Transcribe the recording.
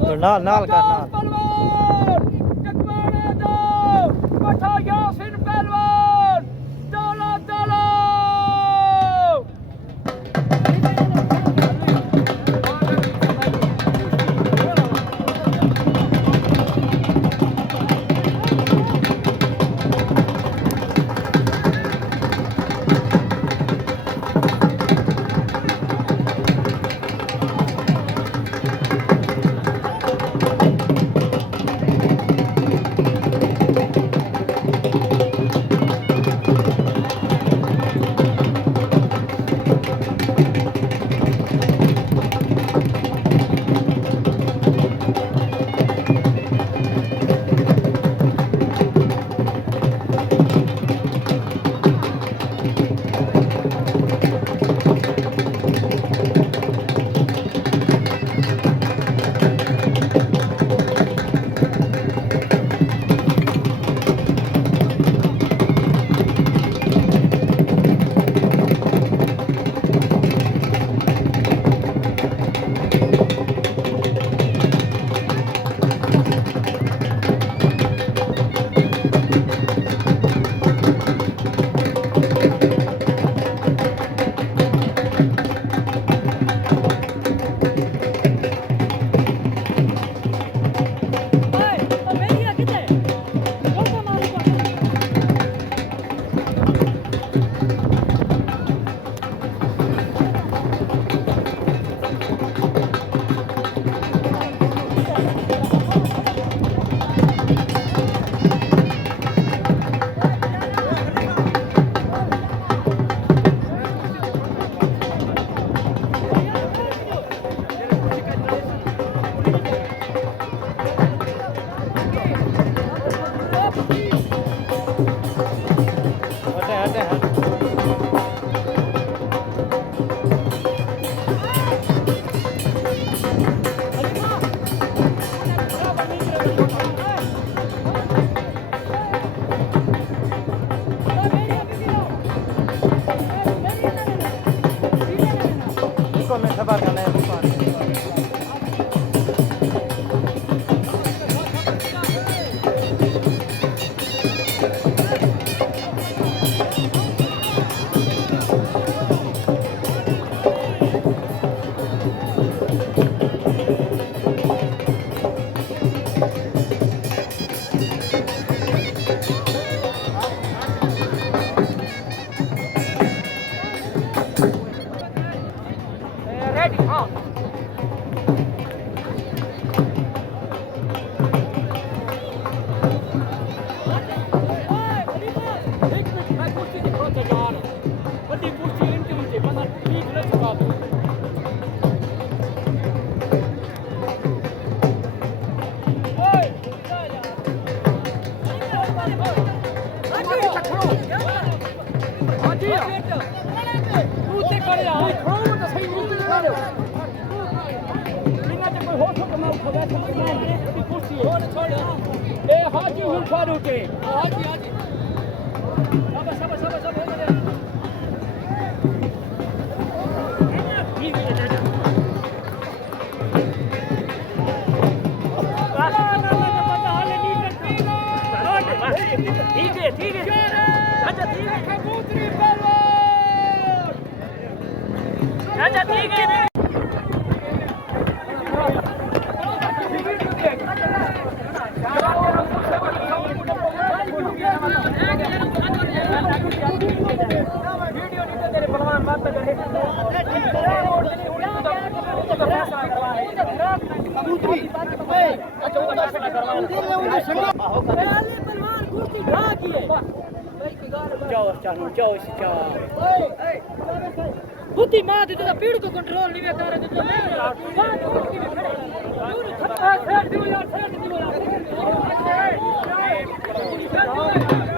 तो नाल कर नाल चकवाने दो पठा यासिन पहलवान चलो चलो में सफर करना है हाजी हूँ फारू के हाजी हाजी शाबाश शाबाश शाबाश शाबाश ठीक है ठीक है अच्छा ठीक है कबूतरी पहलवान अच्छा ठीक है बुद्धि मां दे तो पीड़ को कंट्रोल नहीं कर रहे तो मैं यार